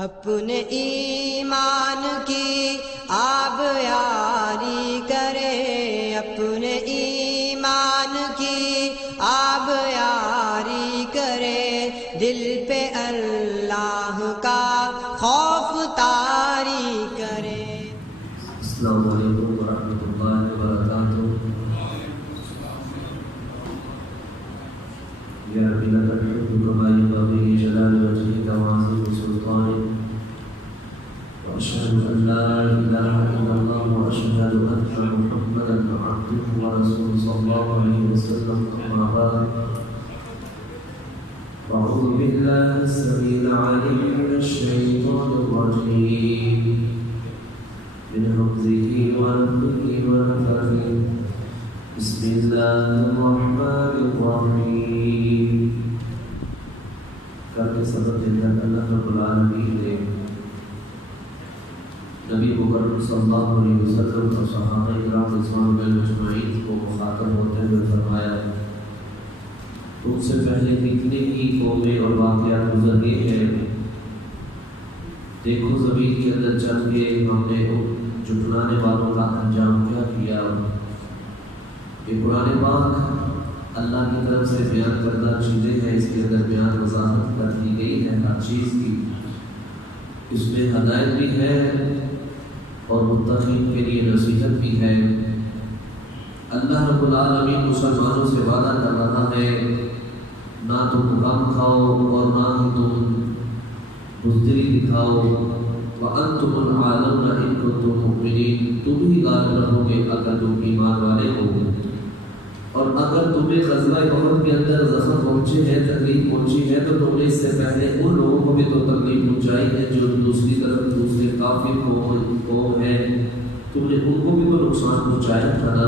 اپنے ایمان کی آب یاری کرے، اپنے ایمان کی آب یاری کرے، دل پہ اللہ کا خوف طاری کرے۔ السلام علیکم ورحمۃ اللہ وبرکاتہ۔ یا رب لک الحمد کما ينبغي لجلال وجهك وعظيم سلطانك، واشهد ان لا اله الا الله واشهد ان محمدا عبده ورسوله صلى الله عليه وسلم، اما بعد اعوذ بالله السميع العليم من الشيطان الرجيم من همزه ونفخه ونفثه، بسم الله الرحمن الرحيم۔ کل کے سبق کے اندر اللہ رب العالمین نے نبی مکرم صلی اللہ علیہ وسلم اور صحابہ کرام رضوان اللہ اجمعین کو مخاطب ہوتے ہوئے فرمایا، تم سے پہلے کتنے ہی قومیں اور واقعات گزر گئے ہیں، دیکھو زمین کے اندر چل کے ہم نے جھٹلانے والوں کا انجام کیا کیا۔ یہ قرآن پاک اللہ کی طرف سے بیان کردہ چیزیں ہیں، اس کے اندر بیان وضاحت کر دی گئی ہے ہر چیز کی، اس میں ہدایت بھی ہے اور متقین کے لیے نصیحت بھی ہے۔ اللہ رب العالمین مسلمانوں سے وعدہ کر رہا ہے، نہ تم غم کھاؤ اور نہ ہی تم بزدلی دکھاؤ، وَأَنْتُمُ الْعَالَوْنَ إِن كُنتُم مُؤْمِنِينَ، تم ہی غالب رہو گے اگر تم ایمان والے ہو۔ اور اگر تمہیں غزوہ احد کے اندر زخم پہنچے ہیں، تکلیف پہنچی ہے، تو تم نے اس سے پہلے ان لوگوں کو بھی تو تکلیف پہنچائی ہے جو دوسری طرف دوسرے کافر قوم ہیں، تم نے ان کو بھی تو نقصان پہنچایا تھا نا۔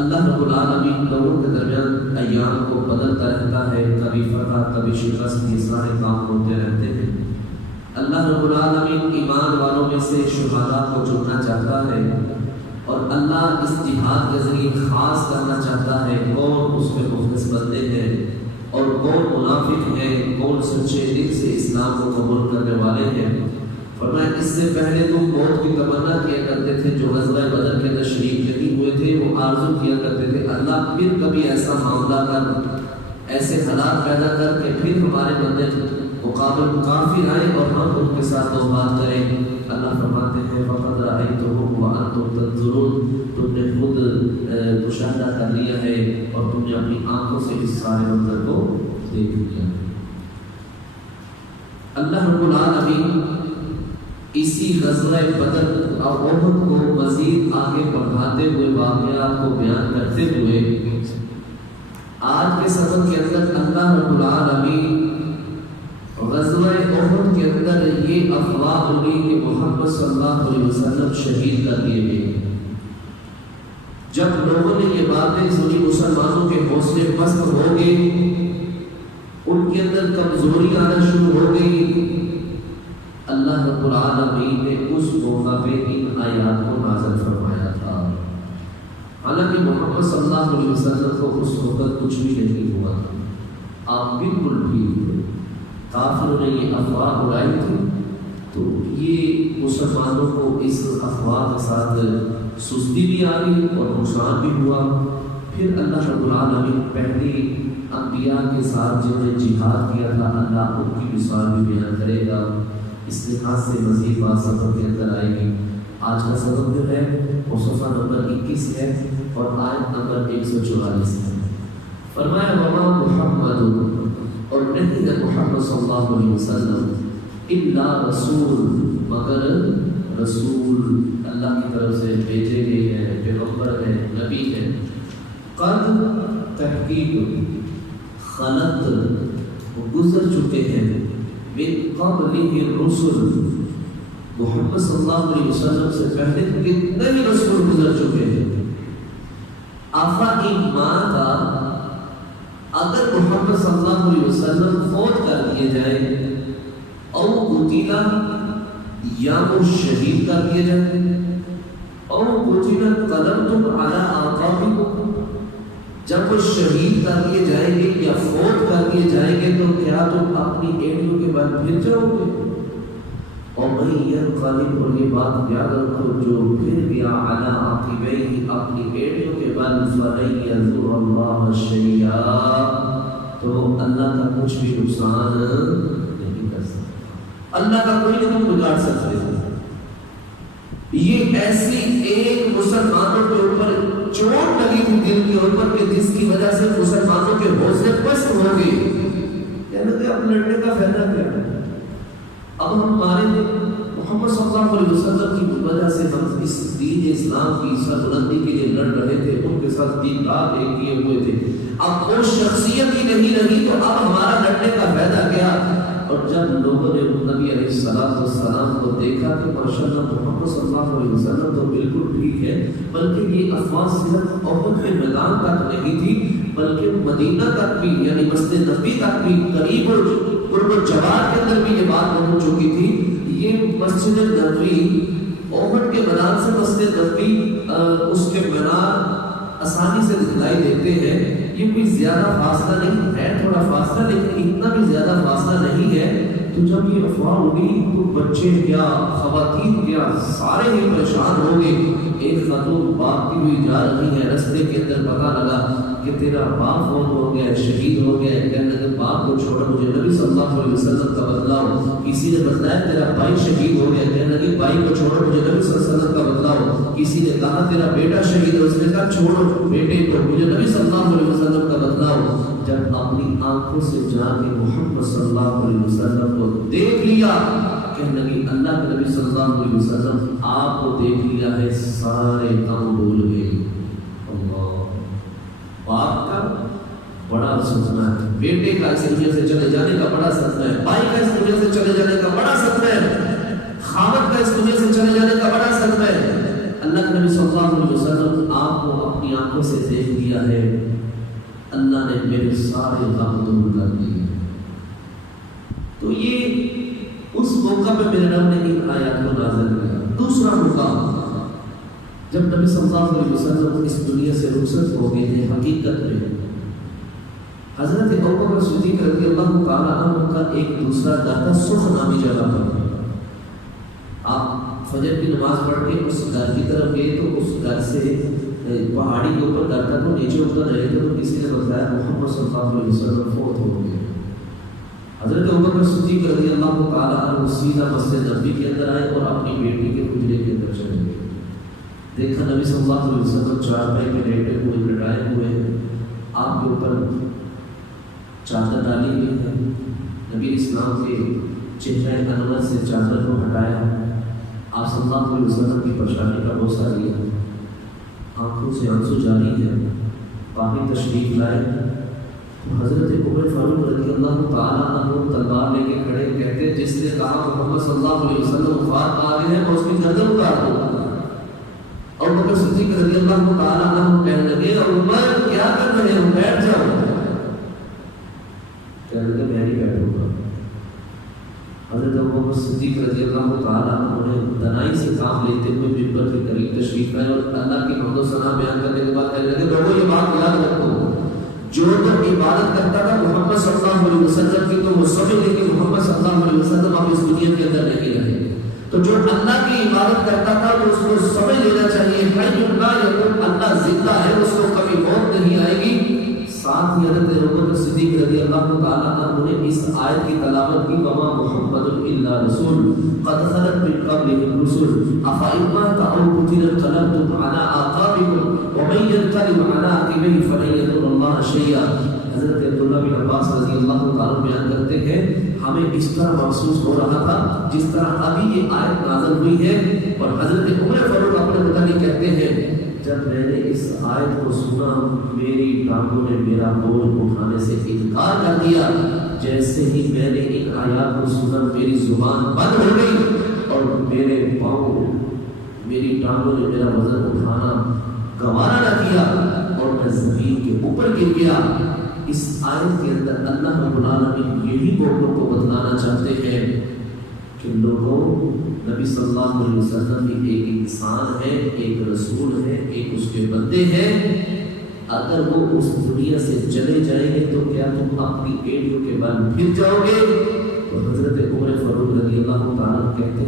اللہ رب العالمین لوگوں کے درمیان ایام کو بدلتا رہتا ہے، کبھی فتح کبھی شکست، یہ سارے کام ہوتے رہتے ہیں۔ اللہ رب العالمین ایمان والوں میں سے شہداء کو چننا چاہتا ہے، اور اللہ اس جہاد کے ذریعے خاص کرنا چاہتا ہے کون اس میں مخلص بندے ہیں اور کون منافق ہیں، کون سچے دل سے اسلام کو قبول کرنے والے ہیں۔ فرمایا اس سے پہلے تم موت کی تمنا کیا کرتے تھے، جو غزوہ بدر کے اندر شریک نہیں ہوئے تھے وہ آرزو کیا کرتے تھے، اللہ پھر کبھی ایسا معاملہ کر، ایسے حالات پیدا کر کہ پھر ہمارے بندے مقابل کافر آئیں اور ہم ان کے ساتھ دو بات کریں۔ اللہ فرماتے ہیں فقد رأیتہم وانتم تنظرون، تم نے خود مشاہدہ کر لیا ہے اور تم نے اپنی آنکھوں سے اس سارے منظر کو دیکھ لیا۔ اللہ رب العالمین اسی غزوہ بدر اور احد کو مزید آگے بڑھاتے ہوئے واقعات کو بیان کرتے ہوئے آج کے سبق کے اندر اللہ رب العالمین غزوہ احد کے اندر یہ افواہ ہوئی کہ محمد صلی اللہ علیہ وسلم شہید کر دیے گئے۔ جب لوگوں نے یہ باتیں سنی، مسلمانوں کے حوصلے پست ہو گئے، ان کے اندر کمزوری آنا شروع ہو گئی۔ اللہ رب العالمین نے اس موقع پہ ان آیات کو نازل فرمایا تھا، حالانکہ محمد صلی اللہ علیہ وسلم کو اس وقت کچھ بھی نہیں ہوا تھا، آپ بالکل ٹھیک تھے۔ کافروں نے یہ افواہ اڑائی تھی تو یہ مسلمانوں کو اس افواہ کے ساتھ سستی بھی آ گئی اور نقصان بھی ہوا۔ پھر اللہ رب العالمین پہلے انبیاء کے ساتھ جنہوں نے جہاد کیا تھا اللہ ان کی مثال بھی بیان کرے گا، اس لحاظ سے مزید بات سبق کے اندر آئے گی۔ آج کا سبق جو ہے وہ صفحہ نمبر 21 ہے اور آیت نمبر 144 ہے۔ فرمایا وما محمد، اور نہیں ہے محمد صلی اللہ علیہ وسلم الا رسول، مگر رسول، اللہ کی طرف سے بھیجے گئے ہیں، پیغمبر ہیں، نبی ہیں۔ قد، تحقیق، خلط، وہ گزر چکے ہیں، من قبلہ الرسل، محمد صلی اللہ علیہ وسلم سے پہلے کتنے بھی رسول گزر چکے ہیں۔ آفا ایمان کا اگر محمد صلی اللہ علیہ وسلم فوت کر دیے جائیں، او قتیلا، یا وہ شہید کر دیے جائیں، او قتیلا قدمتم علی آقابکم، جب وہ شہید کر دیے جائیں گے یا فوت کر دیے جائیں گے تو کیا تم اپنی ایڑیوں کے بل پھر جاؤ گے؟ ومن ينقلب، اور یہ بات یاد رکھو، جو پھر گیا علی عقبیہ، اپنی ایڑیوں کے بل، فلن یضر اللہ شیئا، تو اللہ کا کچھ بھی نقصان نہیں کر سکتا، اللہ کا کوئی نہیں بگاڑ سکتے۔ یہ ایسی ایک مسلمانوں کے اوپر چوٹ لگی تھی دل کے اوپر کہ جس کی وجہ سے مسلمانوں کے حوصلے پست ہو گئے، کہنے کہ اب لڑنے کا فائدہ کیا ہے، اب ہمارے محمد صلی اللہ علیہ وسلم کی وجہ سے ہم اس دین اسلام کی سربلندی کے لیے لڑ رہے تھے، ان کے ساتھ دین رات ایک کیے ہوئے تھے، اب وہ شخصیت ہی نہیں رہی تو اب ہمارا لڑنے کا فائدہ کیا۔ اور جب لوگوں نے نبی علیہ السلام کو دیکھا کہ ماشاءاللہ محمد صلی اللہ علیہ وسلم تو بالکل ٹھیک ہے، بلکہ یہ افواہ صرف احد کے میدان تک نہیں تھی بلکہ مدینہ تک بھی، یعنی مسجد نبوی تک بھی، قریب اور قرب الجوار کے اندر بھی یہ بات پہنچ چکی تھی۔ یہ مسجد نبوی احد کے میدان سے مسجد نبوی اس کے مینار آسانی سے دکھائی دیتے ہیں، یہ کوئی زیادہ فاصلہ نہیں ہے، تھوڑا فاصلہ لیکن اتنا بھی زیادہ فاصلہ نہیں ہے۔ تو جب یہ افواہ ہوگی تو بچے کیا، خواتین کیا، سارے ہی پریشان ہو گئے۔ ایک خاتون بھاگتی ہوئی جا رہی ہے، رستے کے اندر پتہ لگا کہ تیرا باپ فوت ہو گیا، شہید ہو گیا، کہنے لگے باپ کو چھوڑ مجھے نبی صلی اللہ علیہ وسلم کا بتلاؤ۔ کسی نے بتلایا تیرا بھائی شہید ہو گیا، کہنے لگے بھائی کو چھوڑو مجھے نبی صلی اللہ علیہ وسلم کا بتلاؤ۔ کسی نے کہا تیرا بیٹا شہید ہے، اس نے کہا چھوڑو بیٹے کو مجھے نبی صلی اللہ علیہ وسلم کا بتلاؤ۔ جب اپنی آنکھوں سے جا کے محمد صلی اللہ علیہ وسلم کو دیکھ لیا، کہنے لگی اللہ کے نبی صلی اللہ علیہ وسلم آپ کو دیکھ لیا ہے، سارے غم بھول گئے۔ اللہ، باپ کا بڑا صدمہ ہے، بیٹے کا اس دنیا سے چلے جانے کا بڑا صدمہ ہے، بھائی کا اس دنیا سے چلے جانے کا بڑا صدمہ ہے، خاوند کا اس دنیا سے چلے جانے کا بڑا صدمہ ہے۔ اللہ کے نبی صلی اللہ علیہ وسلم آپ کو اپنی آنکھوں سے دیکھ لیا ہے، اللہ نے میرے سارے غم دور کر دیے۔ تو یہ اس موقع پہ میرے رب نے ان آیات کو نازل کیا۔ دوسرا موقع جب نبی صلی اللہ علیہ وسلم اس دنیا سے رخصت ہو گئے تھے، حقیقت میں حضرت ابوبکر صدیق رضی اللہ تعالیٰ عنہ کا ایک دوسرا گھر تھا، سرخ نامی جگہ پر۔ آپ فجر کی نماز پڑھ کے اس گھر کی طرف گئے تو اس گھر سے پہاڑی کے اوپر گھر تک وہ نیچے اتر رہے تھے تو کسی نے بتایا محمد صلی اللہ علیہ وسلم فوت ہو گئے۔ حضرت ابوبکر صدیق رضی اللہ تعالیٰ عنہ سیدھا مسجد نبوی کے اندر آئے اور اپنی بیٹی کے حجرے کے اندر چلے گئے۔ دیکھا نبی صلی اللہ علیہ وسلم چارپائی پہ لیٹے ہوئے، لٹائے ہوئے ہیں، آپ کے اوپر چادر ڈالی گئی ہے۔ نبی اسلام کے چہرے انور سے چادر کو ہٹایا، آپ صلی اللہ علیہ وسلم کی پریشانی کا بوسہ لیا، آنکھوں سے آنسو جاری ہے، باقی تشریف لائے۔ حضرت عمر فاروق رضی اللہ تعالیٰ عنہ تلوار لے کے کھڑے، کہتے جس نے کہا محمد صلی اللہ علیہ وسلم وفات پا گئے ہیں میں اس کی گردن اتار دوں۔ اور بکر صدیق رضی اللہ تعالیٰ عنہ کہنے لگے عمر کیا کر رہے ہو، بیٹھ جاؤ۔ کہنے لگے میں نہیں بیٹھوں گا۔ حضرت ابوبکر صدیق رضی اللہ تعالیٰ عنہ نے دنائی سے کام لیتے ہوئے منبر کے قریب تشریف لائے اور اللہ کی حمد و ثنا بیان کرنے کے بعد کہنے لگے لوگوں یہ بات یاد رکھو، جو تو عبادت کرتا تھا محمد صلی اللہ علیہ وسلم کی تو وہ سمجھ لے کہ محمد صلی اللہ علیہ وسلم اب اس دنیا کے اندر نہیں رہے، تو جو اللہ کی عبادت کرتا تھا تو اس کو سمجھ لینا چاہیے حی لا یموت، اللہ زندہ ہے، اس کو کبھی موت نہیں آئے گی۔ ساتھ ہی حضرت ابوبکر صدیق رضی اللہ تعالیٰ عنہ نے اس آیت کی تلاوت کی وما محمد الا رسول قد خلت من قبلہ الرسل افإن مات أو قتل انقلبتم على أعقابكم ومن ينقلب على عقبيه فلن يضر الله شيئا۔ حضرت عبداللہ بن عباس رضی اللہ تعالیٰ بیان کرتے ہیں ہمیں اس طرح محسوس ہو رہا تھا جس طرح ابھی یہ آیت نازل ہوئی ہے۔ اور حضرت عمر فاروق اپنے متعلق کہتے ہیں جب میں نے اس آیت کو سنا میری ٹانگوں نے میرا بوجھ اٹھانے سے انکار کر دیا، جیسے ہی میں نے ان آیات کو سنا میری زبان بند ہو گئی اور میرے پاؤں میری ٹانگوں نے میرا وزن اٹھانا گوارا نہ کیا اور میں زمین کے اوپر گر گیا۔ اس آیت کے اندر اللہ رب العالمین یہی لوگوں کو بتلانا چاہتے ہیں کہ لوگوں نبی صلی اللہ علیہ وسلم بھی ایک انسان ہے، ایک رسول ہے، ایک اس کے بندے ہیں، اگر وہ اس دنیا سے چلے جائیں گے تو کیا تم اپنی ایڑیوں کے بل پھر جاؤ گے؟ تو حضرت عمر فاروق رضی اللہ تعالیٰ کہتے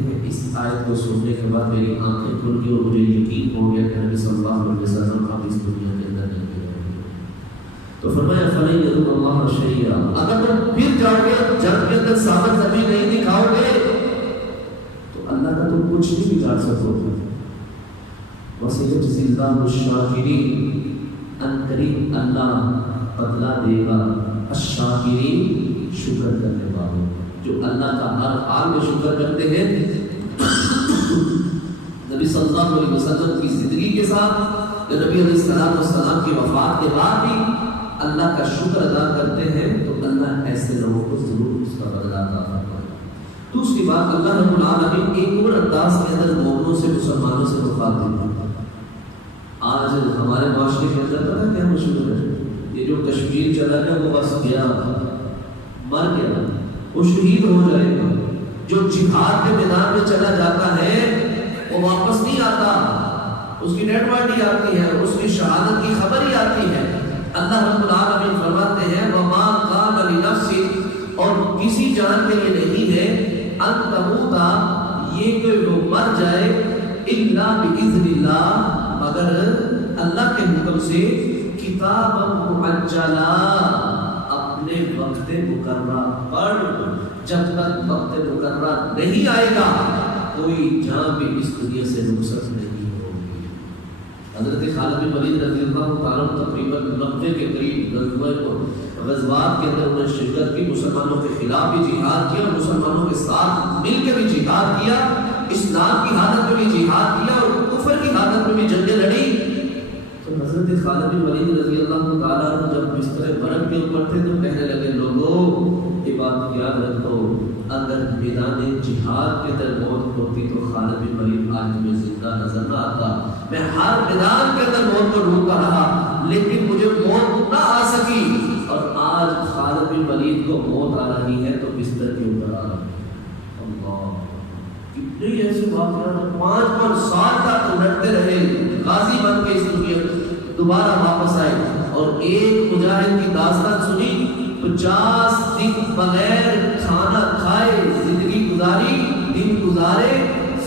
آیت کو سننے کے بعد میری آنکھیں کھل گئی اور مجھے یقین ہو گیا کہ نبی صلی اللہ علیہ وسلم اب اس دنیا کے اندر نہیں رہیں گے۔ تو فرمایا فَلَن يَضُرَّ اللَّهَ شَيْئًا، اگر تم پھر جاؤ گے جنگ کے اندر ثابت قدمی نہیں دکھاؤ گے تو اللہ کا تم کچھ نہیں بگاڑ سکو گے۔ وَسَيَجْزِي اللَّهُ الشَّاكِرِينَ، ان قریب اللہ بدلہ دے گا الشاکرین، شکر کرنے والوں، جو اللہ کا ہر حال میں شکر کرتے ہیں۔ نبی صلی اللہ علیہ وسلم کی زندگی کے ساتھ نبی علیہ السلام کی وفات کے بعد بھی اللہ کا شکر ادا کرتے ہیں تو اللہ ایسے لوگوں کو ضرور اس کا بدلہ عطا کرتا ہے۔ دوسری بات، اللہ رب العالمین ایک اور انداز کے اندر مومنوں سے، مسلمانوں سے مخاطب ہے۔ آج ہمارے معاشرے کے اندر پتہ کیا مشہور ہے؟ یہ جو کشمیر چلا گیا وہ بس گیا، مر گیا، وہ شہید ہو جائے گا۔ جو جہاد کے میدان میں چلا جاتا ہے وہ واپس نہیں آتا، اس کی ڈیڈ باڈی آتی ہے، اس کی شہادت کی خبر ہی آتی ہے۔ اللہ رب العالمین فرماتے ہیں وَمَا كَانَ لِنَفْسٍ، اور کسی جان کے لیے نہیں ہے ان تموتا، یہ کہ وہ مر جائے، الا بإذن اللہ، مگر اللہ کے حکم سے، کتابا مؤجلا، اپنے وقت مقررہ پر۔ جب تک وقت مقررہ نہیں آئے گا کوئی جان بھی اس دنیا سے رخصت نہیں ہوگی۔ حضرت خالد بن ولید رضی اللہ تعالیٰ تقریباً 90 کے قریب غزوات کے اندر انہوں نے شرکت کی، مسلمانوں کے خلاف بھی جہاد کیا، مسلمانوں کے ساتھ مل کے بھی جہاد کیا، اسلام کی حالت میں بھی جہاد کیا اور کفر کی حالت میں بھی جنگیں لڑی۔ تو حضرت خالد بن ولید رضی اللہ تعالیٰ جب بستر مرگ کے اوپر تھے تو کہنے لگے لوگوں یہ بات یاد رکھو، اگر میدان جہاد کے اندر موت ہوتی تو خالد بن ولید آج میں زندہ نظر نہ آتا۔ میں ہر میدان کے اندر موت کو ڈھونڈتا رہا لیکن مجھے موت نہ آ سکی، اور آج خالد بن ولید کو موت آ رہی ہے تو بستر کے اوپر آ رہی ہے۔ اللہ، کتنے ایسے واقعات 5 سال تک لڑتے رہے، غازی بن کے اس دنیا دوبارہ واپس آئے، اور ایک مجاہد کی داستان سنی، 50 دن بغیر کھانا کھائے زندگی گزاری، دن گزارے،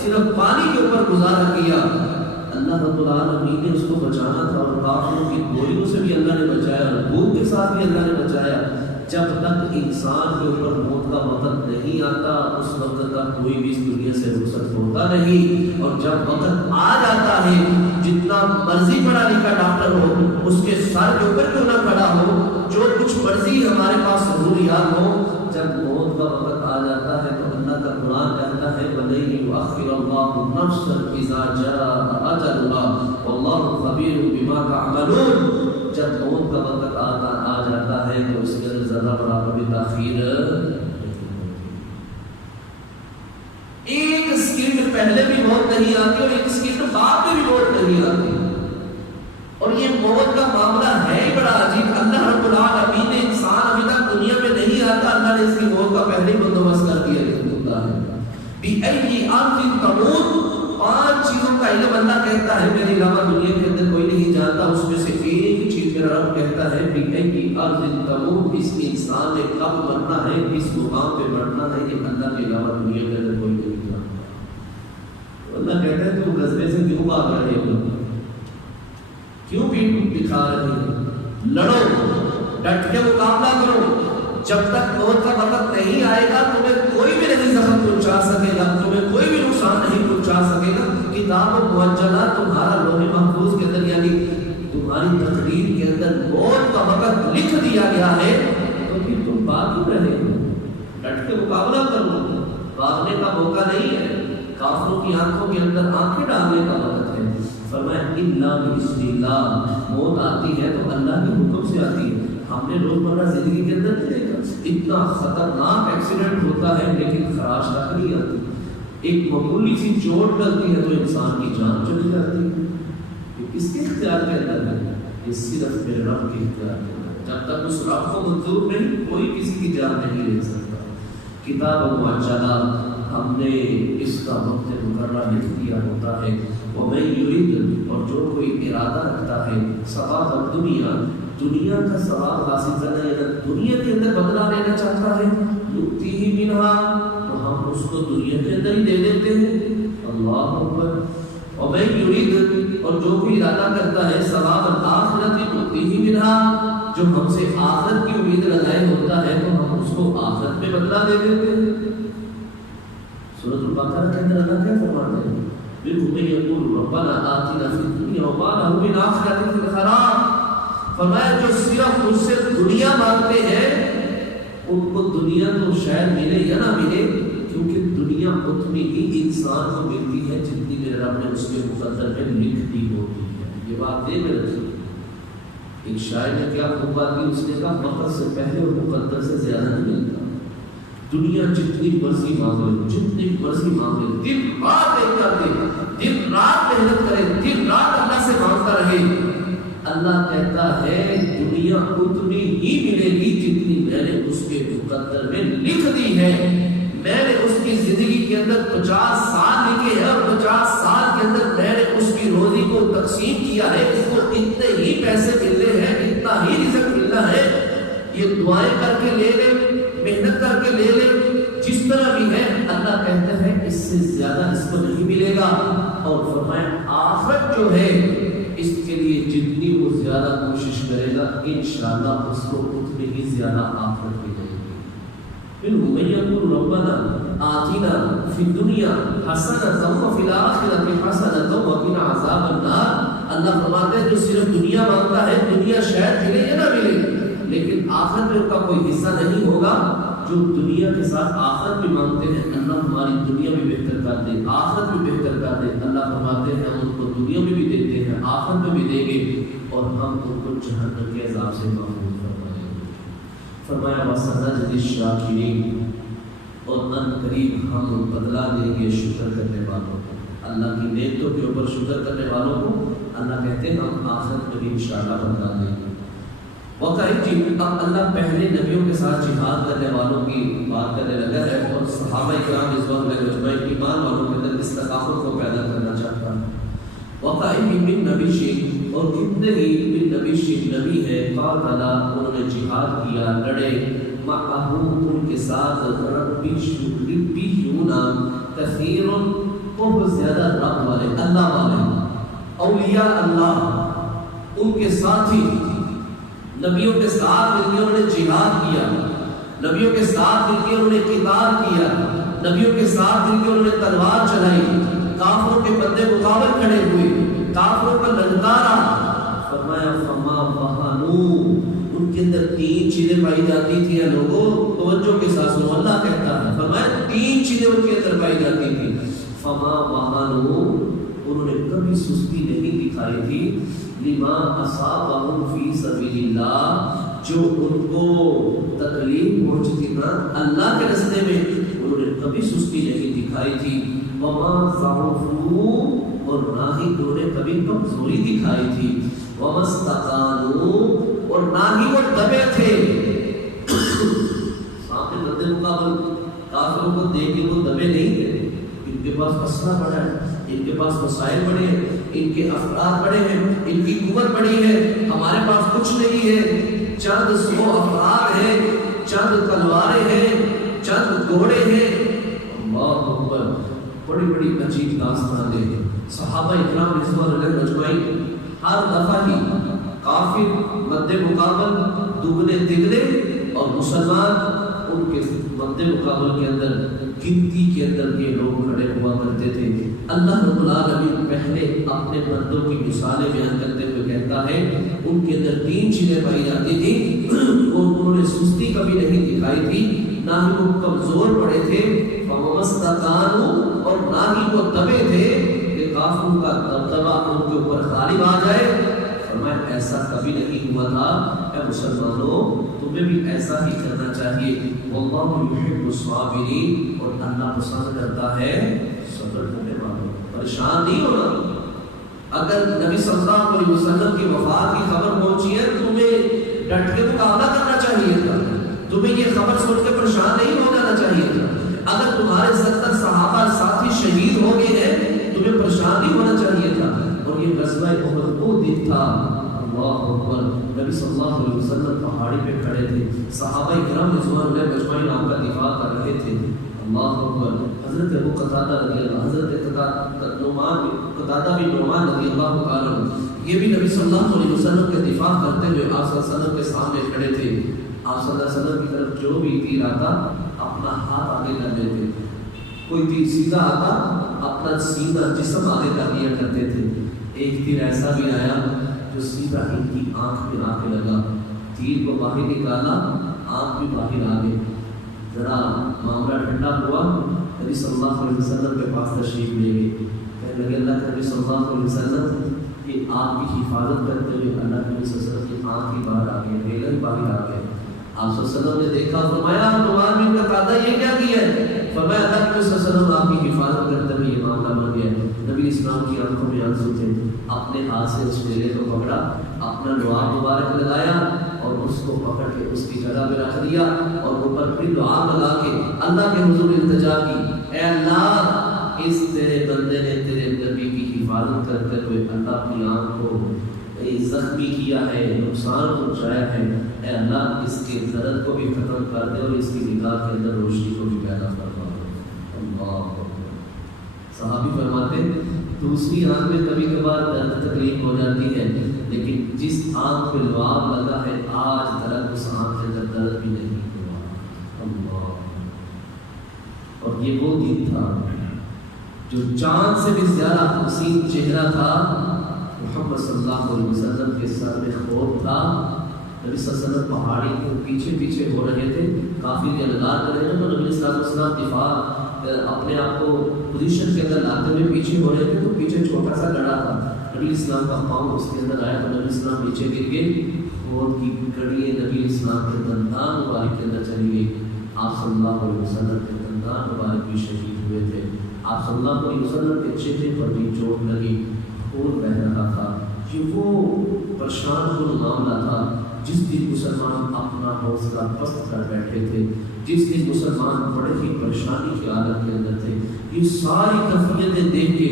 صرف پانی کے اوپر گزارا کیا۔ اللہ رب العالمین نے اس کو بچانا تھا اور کافروں کی گولیوں سے بھی اللہ نے بچایا، اور بھوک کے ساتھ بھی اللہ نے بچایا۔ جب تک انسان کے اوپر موت کا وقت نہیں آتا اس وقت تک کوئی بھی اس دنیا سے رخصت ہوتا نہیں، اور جب وقت آ جاتا ہے جتنا مرضی پڑھا لکھا ڈاکٹر ہو، اس کے سر کے اوپر کیوں نہ کھڑا ہو، جو کچھ مرضی ہمارے پاس ضروریات ہو، جب موت کا وقت آ جاتا ہے تو اللہ کا قرآن کہتا ہے وَلَن يُؤَخِّرَ اللَّهُ نَفْسًا إِذَا جَاءَ أَجَلُهَا وَاللَّهُ خَبِيرٌ بِمَا تَعْمَلُونَ۔ جب موت کا وقت آ جاتا ہے تو اس کے اندر ذرا برابر بھی تاخیر ایک سیکنڈ پہلے بھی موت نہیں آتی اور ایک سیکنڈ بعد میں بھی موت نہیں آتی، اور یہ موت کا معاملہ ہے ہی بڑا عجیب۔ اللہ رب العالمین نے انسان ابھی تک دنیا میں نہیں آتا، اللہ نے اس کی موت کا پہلے ہی بندوبست کر دیا ہوتا ہے۔ بِأَيِّ أَرْضٍ تَمُوتُ، 5 چیزوں کا علم اللہ کہتا ہے میرے علاوہ دنیا کے اندر کوئی نہیں جانتا، اس میں سے ایک چیز میرا رب کہتا ہے بِأَيِّ أَرْضٍ تَمُوتُ، اس انسان نے کب مرنا ہے، کس مقام پہ مرنا ہے، یہ اللہ کے علاوہ دنیا کے اندر کوئی نہیں جانتا۔ اللہ کہتا ہے تو غزبے سے کیوں بھاگ رہے ہو، کیوں پیٹ دکھا رہے ہیں، لڑو، ڈٹ کے مقابلہ کرو۔ جب تک موت کا وقت نہیں آئے گا تمہیں کوئی بھی نہیں زخم پہنچا سکے گا، تمہیں کوئی بھی نقصان نہیں پہنچا سکے گا۔ کتاب موجلہ تمہارا لوح محفوظ کے اندر یعنی تمہاری تقدیر کے اندر موت کا وقت لکھ دیا گیا ہے، تو پھر تم بات کیوں رہے ہو، ڈٹ کے مقابلہ کرو۔ بھاگنے کا موقع نہیں ہے، کافروں کی آنکھوں کے اندر آنکھیں ڈالنے کا وقت ہے۔ فرمایا الا بسم اللہ، موت آتی ہے تو اللہ کے حکم سے آتی ہے۔ ہم نے روزمرہ زندگی کے اندر دیکھا اتنا خطرناک ایکسیڈنٹ ہوتا ہے لیکن خراش تک نہیں آتی، ایک معمولی سی چوٹ لگتی ہے تو انسان کی جان چلی جاتی ہے۔ یہ کس کے اختیار کے اندر ہے؟ یہ صرف میرے رب کے اختیار کے اندر۔ جب تک اس رب کو منظور نہیں کوئی کسی کی جان نہیں لے سکتا۔ کتاب معجلہ، ہم نے اس کا وقت مقررہ لکھ دیا ہوتا ہے۔ وَمَن يُرِدْ، اور جو کوئی ارادہ رکھتا ہے ثواب الدنیا، دنیا کا ثواب حاصل کرنا یا دنیا کے اندر بدلہ لینا چاہتا ہے، نُؤْتِهِ مِنْهَا، تو ہم اس کو دنیا کے اندر ہی دے دیتے ہیں۔ اللہ اکبر. ومن یرید اور جو بھی ارادہ کرتا ہے ثواب الآخرۃ نؤتیہ منہا جو ہم سے آخرت کی امید لگائے ہوتا ہے تو ہم اس کو آخرت میں بدلہ دے دیتے ہیں. سورۃ البقرہ کے اندر اللہ کیا فرماتے ہیں منہم من یقول ربنا آتنا فی الدنیا وما لہ فی الآخرۃ من خلاق. فرمایا جو صرف مجھ سے دنیا مانگتے ہیں ان کو دنیا تو شاید ملے یا نہ ملے کیونکہ دنیا اتنی ہی انسان کو ملتی ہے جتنی میرے رب نے اس کے مقدر میں لکھ دی ہوتی ہے. یہ بات دے میں رکھی. ایک شاعر نے کیا خوب بات کی, اس نے کہا وقت سے پہلے اور مقدر سے زیادہ نہیں ملتا. دنیا جتنی مرضی مانگے جتنی مرضی مانگے دن رات ایک کرتے دن رات محنت کرے دن رات اللہ سے مانگتا رہے, اللہ کہتا ہے دنیا اتنی ہی ملے گی جتنی میں نے اس کے مقدر میں لکھ دی ہے. میں نے اس کی زندگی کے اندر 50 سال لکھے ہیں اور 50 سال کے اندر میں نے اس کی روزی کو تقسیم کیا ہے. اس کو اتنے ہی پیسے ملنے ہیں اتنا ہی رزق ملنا ہے. یہ دعائیں کر کے لے لے محنت کر کے لے لے جس طرح بھی ہے اللہ کہتا ہے اس سے زیادہ اس کو نہیں ملے گا. اور فرمایا آخرت جو ہے اس کے لیے جتنی وہ زیادہ کوشش کرے گا انشاءاللہ اس کو اتنی ہی زیادہ آخرت ملے گی. منهم من يقول ربنا آتنا في الدنيا حسنة وفي الآخرة حسنة وقنا عذاب النار. اللہ فرماتے ہیں جو صرف دنیا مانگتا ہے دنیا شاید ملے یا نہ ملے لیکن آخرت میں ان کا کوئی حصہ نہیں ہوگا. جو دنیا کے ساتھ آخرت بھی مانگتے ہیں اللہ ہماری دنیا بھی بہتر کر دے آخرت بھی بہتر کر دے. اللہ فرماتے ہیں ہم ان کو دنیا میں بھی دیتے ہیں آخرت میں بھی دیں گے اور ہم ان کو جہنم کے عذاب سے محفوظ فرمائیں گے. فرمایا وَسَنَجْزِي الشَّاكِرِينَ اور ان قریب ہم بدلہ دیں گے شکر کرنے والوں کو. اللہ کی نعمتوں کے اوپر شکر کرنے والوں کو اللہ کہتے ہیں ہم آخرت میں بھی انشاءاللہ بدلہ دیں گے. اب اللہ پہلے نبیوں کے ساتھ جہاد کرنے والوں کی بات کرنے لگا ہے اور صحابہ کرام رضوان اللہ اجمعین ایمان والوں کے اندر اس ثقافت کو پیدا کرنا چاہتا ہے. وَقَائِمٍ مِّن نَبِيٍّ اور کتنے ہی من نبی نبی ہے قاتل انہوں نے جہاد کیا لڑے معهم ان کے ساتھ ربیون کثیر بہت زیادہ رب والے اللہ والے اولیاء اللہ ان کے ساتھی نبیوں کے ساتھ مل کے انہوں نے جہاد کیا نبیوں کے ساتھ مل کے انہوں نے قتال کیا نبیوں کے ساتھ مل کے انہوں نے تلوار چلائی کافروں کے بندے مقابل کھڑے ہوئے کافروں پر للکارا. فرمایا فما وہنوا ان کے اندر 3 چیزیں پائی جاتی تھی. لوگوں توجہ کے ساتھ سنو اللہ کہتا ہے فرمایا 3 چیزیں ان کے اندر پائی جاتی تھی. فما وہنوا انہوں نے کبھی سستی نہیں دکھائی تھی. لما اصابہم فی سبیل اللہ جو ان کو تکلیف پہنچتی نا اللہ کے راستے میں انہوں نے کبھی سستی نہیں دکھائی تھی. وما ضعفوا اور نہ ہی انہوں نے کبھی کمزوری دکھائی تھی. وما استقاموا اور نہ ہی وہ دبے تھے. سامنے بندے مقابل کافروں کو دیکھ کے وہ دبے نہیں تھے. ان کے پاس اسلحہ بڑا ہے ان کے پاس وسائل بڑے ہیں ان کے افراد بڑے ہیں ان کی قوت بڑی ہے ہمارے پاس کچھ نہیں ہے. چند 100 افراد ہیں چند تلواریں ہیں چند گھوڑے ہیں. اللہ اکبر بڑی بڑی عجیب داستانیں. صحابہ اکرام رضوان اللہ اجمعین ہر دفعہ ہی کافر مد مقابل دگنے تگنے اور مسلمان ان کے مد مقابل کے اندر گنتی کے اندر کے لوگ کھڑے ہوا کرتے تھے. اللہ رب العالمین پہلے اپنے بندوں کی مثالیں بیان کرتے ہوئے کہتا ہے ان کے اندر 3 چیزیں پائی جاتی تھی. انہوں نے سستی کبھی نہیں دکھائی تھی نہ ہی وہ کمزور پڑے تھے اور نہ ہی وہ دبے تھے کہ کافروں کا دبدبہ ان کے اوپر غالب آ جائے. فرمایا ایسا کبھی نہیں ہوا تھا. اے مسلمانوں تمہیں بھی ایسا ہی کرنا چاہیے. واللہ یحب الصابرین اور اللہ پسند کرتا ہے صبر کرنے والوں. پریشان نہیں ہونا. اگر نبی صلی اللہ علیہ وسلم کی وفات کی خبر پہنچی ہے تمہیں ڈٹ کے مقابلہ کرنا چاہیے تھا. تمہیں یہ خبر سن کے پریشان نہیں ہو جانا چاہیے تھا. اگر تمہارے 70 صحابہ ساتھی شہید ہو گئے ہیں تمہیں پریشان نہیں ہونا چاہیے تھا. اور یہ غزوہ احد وہ دن تھا. اللہ اکبر. نبی صلی اللہ علیہ وسلم پہاڑی پہ کھڑے تھے. صحابہ کرام رضوان اللہ اجمعین آپ کا دفاع کر رہے تھے. اللہ اکبر. حضرت ابو قتادہ رضی اللہ، حضرت قتادہ بن نعمان رضی اللہ تعالیٰ عنہ، یہ بھی نبی صلی اللہ علیہ وسلم کے دفاع کرتے ہوئے آپ صلی اللہ علیہ وسلم کے سامنے کھڑے تھے. آپ صلی اللہ علیہ وسلم کی طرف جو بھی تیر آتا اپنا ہاتھ آگے کر لیتے، کوئی تیر سیدھا آتا اپنا سیدھا جسم آگے کر لیا کرتے تھے. ایک تیر ایسا بھی آیا جو سیدھا ان کی آنکھ میں آ کے لگا، تیر کو باہر نکالا، آنکھ بھی باہر آ گئی. ذرا معاملہ ٹھنڈا ہوا، نبی صلی اللہ علیہ وسلم کے پاس تشریف لے گئے. کہنے لگے اللہ کے نبی صلی اللہ علیہ وسلم کہ آپ کی حفاظت کرتے ہوئے اللہ کے نبی صلی اللہ علیہ وسلم کی آنکھ ہی باہر آ گئی، ریلا ہی باہر آ گیا. آپ صلی اللہ علیہ وسلم نے دیکھا، فرمایا نعمان بن قتادہ یہ کیا کیا ہے؟ فرمایا اللہ کے نبی صلی اللہ علیہ وسلم آپ کی حفاظت کرتے ہوئے یہ معاملہ بن گیا. نبی اسلام کی آنکھوں میں آنسو تھے، اپنے ہاتھ سے اس ڈیرے کو پکڑا، اپنا دعا مبارک لگایا اور اس کو پکڑ کے اس کی جگہ پہ رکھ دیا اور اوپر پھر دعا لگا کے اللہ کے حضور التجا کی، اے اللہ اس تیرے بندے نے تیرے نبی کی حفاظت کرتے ہوئے اللہ اپنی آنکھ کو زخمی کیا ہے، نقصان پہنچایا ہے، اے اللہ اس کے درد کو بھی ختم کر دے اور اس کی نگاہ کے اندر روشنی کو بھی پیدا فرما دے. اللہ صحابی فرماتے دوسری آنکھ میں کبھی کبھار درد تکلیف ہو جاتی ہے، لیکن جس آنکھ پہ لعاب لگا ہے آج درد اس آنکھ کے اندر درد بھی نہیں ہوا. اللہ. اور یہ وہ دن تھا جو چاند سے بھی زیادہ حسین چہرہ تھا، محمد صلی اللہ علیہ وسلم کے سر میں خوف تھا. نبی صلی اللہ علیہ وسلم پہاڑی کے پیچھے پیچھے ہو رہے تھے، کافی الگار کر رہے تھے، تو نبی صلی اللہ علیہ وسلم دفاع اپنے آپ کو پوزیشن کے اندر لاتے ہوئے پیچھے ہو رہے تھے، تو پیچھے چھوٹا سا گڑھا تھا. نبی اسلام کا پاؤں اس کے اندر آیا تو نبی اسلام نیچے گر گئے، خود کی کڑیاں نبی اسلام کے دندان مبارک کے اندر چلی گئی. آپ صلی اللہ علیہ وسلم کے دندان مبارک بھی شہید ہوئے تھے. آپ صلی اللہ علیہ وسلم کے چہرے پر بھی چوٹ لگی، خون بہ رہا تھا. یہ وہ پریشان کن معاملہ تھا جس دن مسلمان اپنا حوصلہ پست کر بیٹھے تھے، جس دن مسلمان بڑے ہی پریشانی کی حالت کے اندر تھے. یہ ساری کیفیتیں دیکھ کے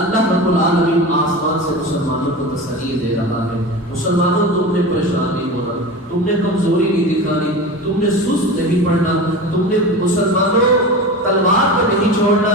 اللہ رب العالمین آسمان سے مسلمانوں کو تسلی دے رہا ہے، مسلمانوں تم نے پریشان نہیں ہونا، تم نے کمزوری نہیں دکھانی، تم نے سست نہیں پڑنا، تم نے مسلمانوں تلوار کو نہیں چھوڑنا،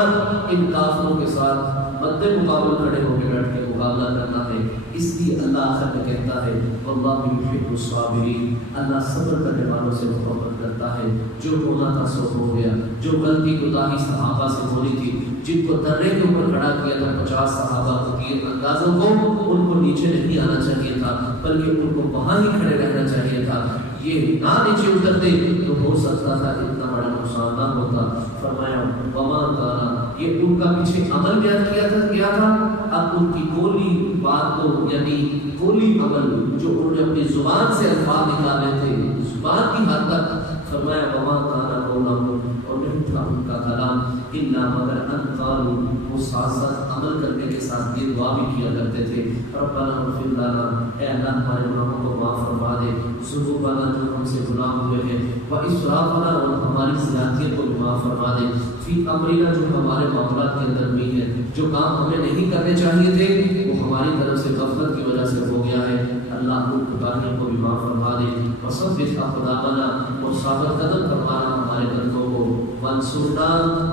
ان کافروں کے ساتھ مد مقابل کھڑے ہو کے بیٹھ کے مقابلہ کرنا ہے. اس لیے اللہ آخر میں کہتا ہے واللہ یحب الصابرین، اللہ صبر کرنے والوں سے محبت کرتا ہے. جو ہونا تھا سو ہو گیا، جو غلطی کوتاہی صحابہ سے ہونی تھی، جن کو درے کے اوپر کھڑا کیا تھا 50 صحابہ کو تیر اندازوں کو، ان کو نیچے نہیں آنا چاہیے تھا بلکہ ان کو وہاں ہی کھڑے رہنا چاہیے تھا. یہ نہ نیچے اترتے تو ہو سکتا تھا اتنا بڑا نقصان نہ ہوتا. فرمایا وما کانا، یہ ان کا پیچھے عمل کیا تھا. اب ان کی کولی بات کو یعنی کولی عمل جو انہوں نے اپنی زبان سے الفاظ نکالے تھے زبان کی حد تک، فرمایا وما کانا قولہم، اور نہیں تھا ان کا کلام الا مگر ان قالوا، وہ ساتھ ساتھ عمل کرنے کے ساتھ یہ دعا بھی کیا کرتے تھے ربنا اغفر لنا، اے اللہ ہمارے گناہوں کو معاف فرما دے، ذنوبنا جو ہم سے گناہ ہوئے ہیں، واسرافنا، اور ہماری زیادتیوں کو بھی معاف فرما دے، فی امرنا، جو ہمارے معاملات کے اندر بھی ہے، جو کام ہمیں نہیں کرنے چاہیے تھے وہ ہماری طرف سے غفلت کی وجہ سے ہو گیا ہے، اللہ ان کوتاہیوں کو بھی معاف فرما دے. وثبت اقدامنا، اور ثابت قدم فرمانا ہمارے قدموں کو، وانصرنا،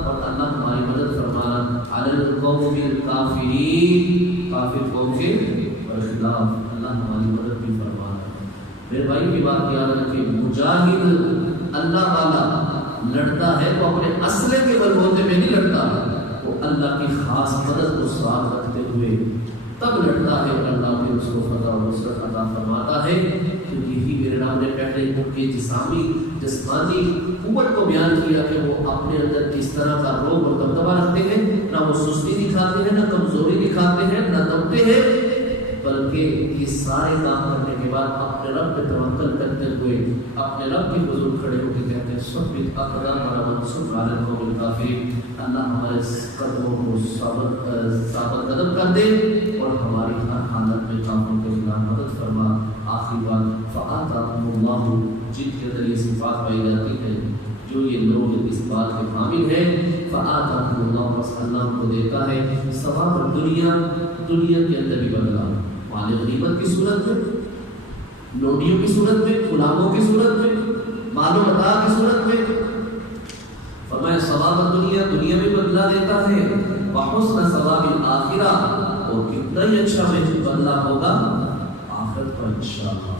اور اللہ ہماری مدد فرمانا، علی القوم الکافرین، کافر قوم کے خلاف اللہ ہماری مدد بھی فرمانا. میرے بھائی کی بات یاد رکھیں، مجاہد اللہ والا لڑتا ہے وہ اپنے اسلحے کے بلبوتے میں نہیں لڑتا، وہ اللہ کی خاص مدد کو ساتھ رکھتے ہوئے تب لڑتا ہے، اللہ بھی اس کو فتح و نصرت عطا فرماتا ہے. کیونکہ یہی میرے نام نے پہلے ان کی جسمانی قوت کو بیان کیا کہ وہ اپنے اندر کس طرح کا روب اور دبدبہ رکھتے ہیں، نہ وہ سستی دکھاتے ہیں، نہ کمزوری دکھاتے ہیں، نہ دبتے ہیں، بلکہ یہ سارے کام کرنے کے بعد اپنے رب پہ توکل کرتے ہوئے اپنے رب کے حضور کھڑے ہو کے کہتے ہیں ثبت اقدامنا وانصرنا علی القوم الکافرین، اللہ ہمارے قدموں کو ثابت قدم کر دے اور ہماری ہر حالت میں کافروں کے خلاف مدد فرما. آخری بات فآتاہم اللہ، جن کے اندر یہ صفات پائی جاتی ہے، جو یہ لوگ اس بات کے حامل ہیں، فآتاہم اللہ، بس اللہ کو دیتا ہے ثواب دنیا کے اندر بھی بدلا، مال غنیمت کی صورت میں، لوڈیوں کی صورت میں، غلاموں کی صورت میں، مال و متاع کی صورت میں. فرمایا ثواب دنیا دنیا میں بدلا دیتا ہے، وحسن ثواب الآخرہ، اور کتنا ہی اچھا بدلا ہوگا آخرت کا انشاءاللہ۔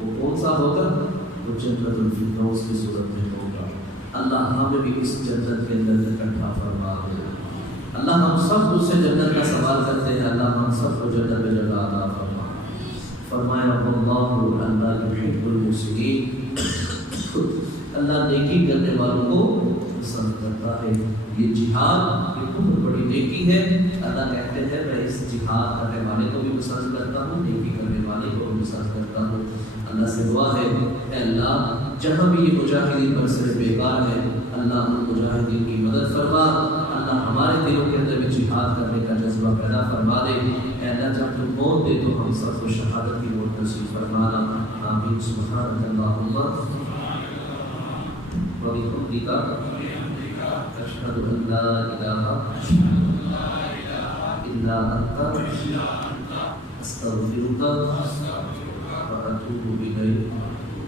وہ کون سا ہوگا؟ وہ جنت الفردوس کی صورت میں ہوگا۔ اللہ ہمیں بھی اس جنت کے اندر اکٹھا فرما دے۔ اللہ ہم سب کو سے جنت کا سوال کرتے ہیں، اللہ ہم سب کو جنت میں جگہ عطا فرما۔ فرمایا اللہ اللہ یحب المحسنین، اللہ نیکی کرنے والوں کو پسند کرتا ہے۔ یہ جہاد یہ بہت بڑی نیکی ہے۔ اللہ کہتے ہیں میں اس جہاد کرنے والے کو بھی پسند کرتا ہوں، نیکی کرنے والے کو بھی پسند کرتا ہوں۔ اللہ سے دعا ہے اے اللہ جہاں بھی یہ مجاہدین برسر بیکار ہے، اللہ ان مجاہدین کی مدد فرما۔ اللہ ہمارے دلوں کے اندر بھی جہاد کرنے کا جذبہ پیدا فرما دے۔ اے اللہ جب تم موت دے تو ہم سب کو شہادت کی موت نصیب فرمانا۔ آمین۔ سبحانک اللہم وبحمدک، اشہد ان لا الہ الا انت، استغفرک واتوب الیک۔